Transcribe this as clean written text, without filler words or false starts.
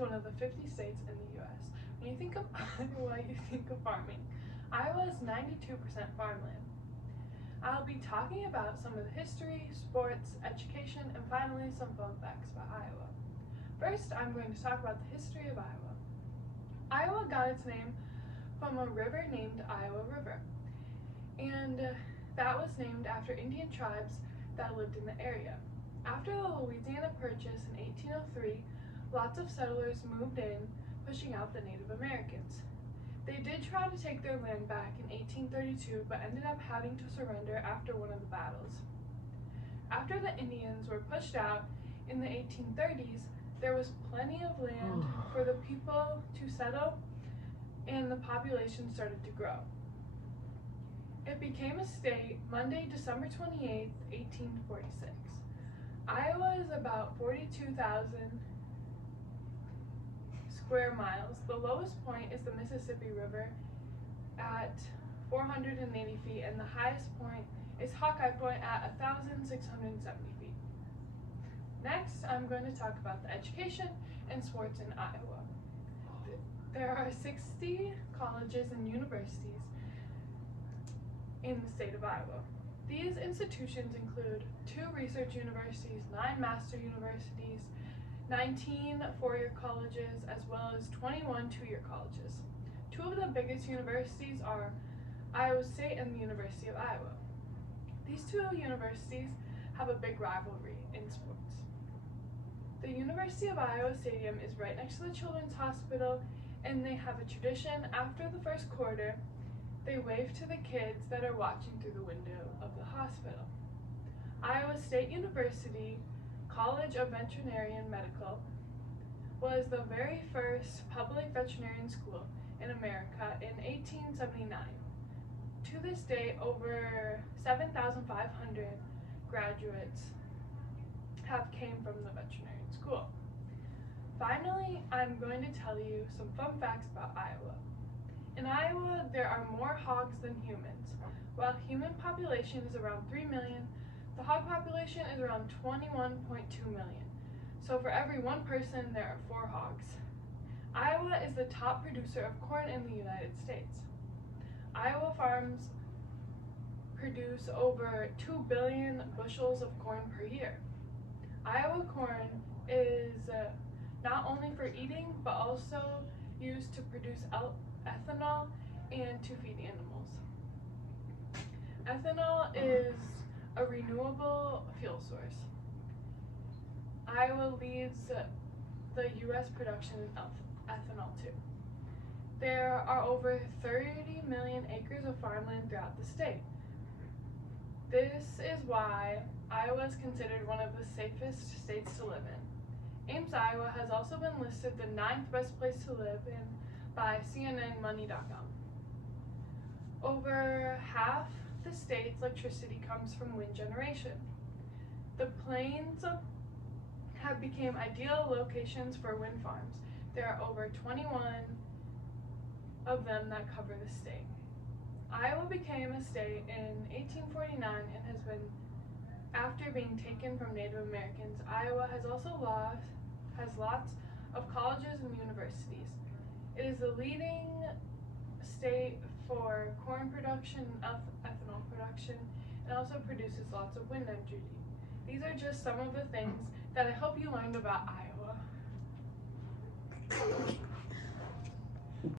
one of the 50 states in the U.S. When you think of Iowa, you think of farming. Iowa is 92% farmland. I'll be talking about some of the history, sports, education, and finally some fun facts about Iowa. First, I'm going to talk about the history of Iowa. Iowa got its name from a river named Iowa River, and that was named after Indian tribes that lived in the area. After the Louisiana Purchase in 1803, lots of settlers moved in, pushing out the Native Americans. They did try to take their land back in 1832, but ended up having to surrender after one of the battles. After the Indians were pushed out in the 1830s, there was plenty of land for the people to settle, and the population started to grow. It became a state Monday, December 28, 1846. Iowa is about 42,000 square miles. The lowest point is the Mississippi River at 480 feet, and the highest point is Hawkeye Point at 1,670 feet. Next, I'm going to talk about the education and sports in Iowa. There are 60 colleges and universities in the state of Iowa. These institutions include 2 research universities, 9 master universities, 19 four-year colleges, as well as 21 two-year colleges. 2 of the biggest universities are Iowa State and the University of Iowa. These 2 universities have a big rivalry in sports. The University of Iowa Stadium is right next to the Children's Hospital, and they have a tradition after the first quarter. They wave to the kids that are watching through the window of the hospital. Iowa State University College of Veterinary Medical was the very first public veterinarian school in America in 1879. To this day, over 7,500 graduates have came from the veterinarian school. Finally, I'm going to tell you some fun facts about Iowa. In Iowa, there are more hogs than humans. While human population is around 3 million, the hog population is around 21.2 million. So for every 1 person, there are 4 hogs. Iowa is the top producer of corn in the United States. Iowa farms produce over 2 billion bushels of corn per year. Iowa corn is not only for eating, but also used to produce ethanol and to feed animals. Ethanol is a renewable fuel source. Iowa leads the U.S. production of ethanol too. There are over 30 million acres of farmland throughout the state. This is why Iowa is considered one of the safest states to live in. Ames, Iowa has also been listed the 9th best place to live in by CNNmoney.com. Over half the state's electricity comes from wind generation. The plains have become ideal locations for wind farms. There are over 21 of them that cover the state. Iowa became a state in 1849 and has been, after being taken from Native Americans. Iowa has lots of colleges and universities. It is the leading state for corn production and ethanol production, and also produces lots of wind energy. These are just some of the things that I hope you learned about Iowa.